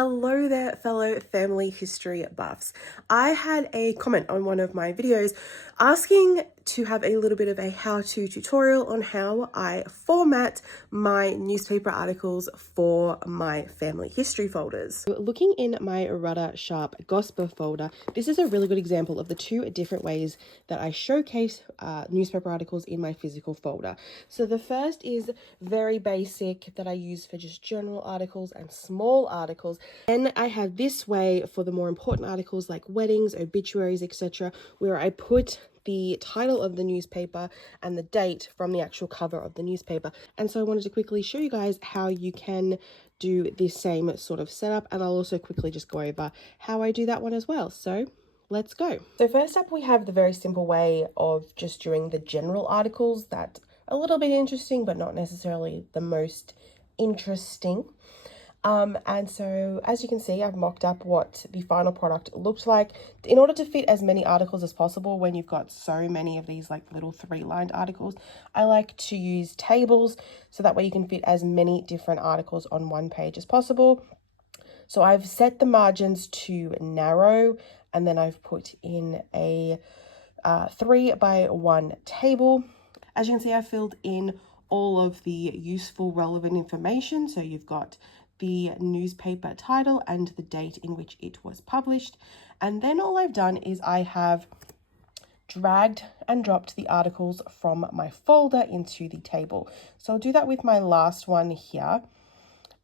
Hello there, fellow family history buffs. I had a comment on one of my videos asking to have a little bit of a how-to tutorial on how I format my newspaper articles for my family history folders. Looking in my Rudder Sharp Gospel folder, this is a really good example of the two different ways that I showcase newspaper articles in my physical folder. So the first is very basic that I use for just general articles and small articles. Then I have this way for the more important articles like weddings, obituaries, etc., where I put the title of the newspaper and the date from the actual cover of the newspaper. And so I wanted to quickly show you guys how you can do this same sort of setup, and I'll also quickly just go over how I do that one as well. So let's go. So first up, we have the very simple way of just doing the general articles that are a little bit interesting, but not necessarily the most interesting. And so as you can see, I've mocked up what the final product looked like. In order to fit as many articles as possible when you've got so many of these like little 3-lined articles, I like to use tables so that way you can fit as many different articles on one page as possible. So I've set the margins to narrow, and then I've put in a 3x1 table. As you can see, I filled in all of the useful relevant information. So you've got the newspaper title and the date in which it was published. And then all I've done is I have dragged and dropped the articles from my folder into the table. So I'll do that with my last one here.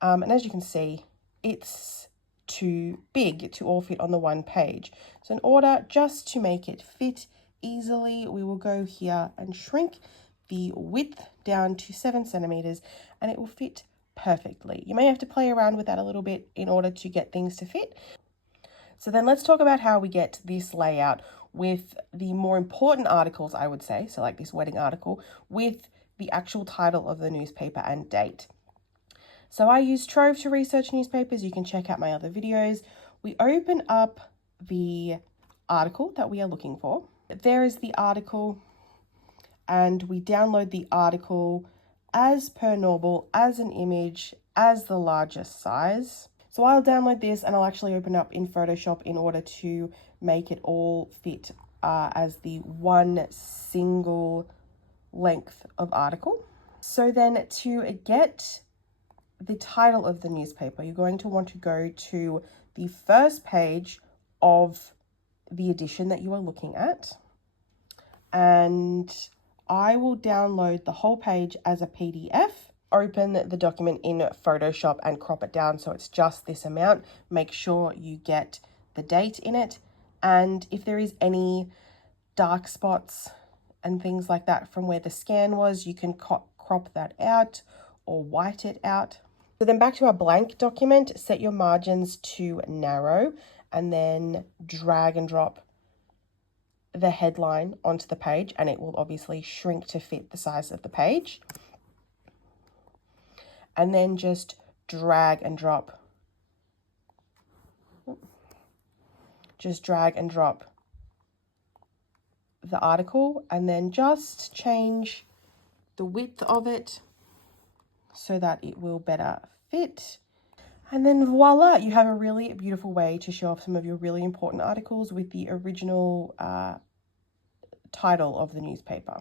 And as you can see, it's too big to all fit on the one page. So in order just to make it fit easily, we will go here and shrink the width down to 7 centimeters, and it will fit perfectly. You may have to play around with that a little bit in order to get things to fit. So then let's talk about how we get this layout with the more important articles, I would say, so like this wedding article, with the actual title of the newspaper and date. So I use Trove to research newspapers. You can check out my other videos. We open up the article that we are looking for. There is the article, and we download the article as per normal, as an image, as the largest size. So I'll download this and I'll actually open up in Photoshop in order to make it all fit as the one single length of article. So then to get the title of the newspaper, you're going to want to go to the first page of the edition that you are looking at, and I will download the whole page as a PDF. Open the document in Photoshop and crop it down so it's just this amount. Make sure you get the date in it, and if there is any dark spots and things like that from where the scan was, you can crop that out or white it out. So then back to our blank document, set your margins to narrow, and then drag and drop the headline onto the page, and it will obviously shrink to fit the size of the page. And then just drag and drop. Just drag and drop the article, and then just change the width of it so that it will better fit. And then voila, you have a really beautiful way to show off some of your really important articles with the original title of the newspaper.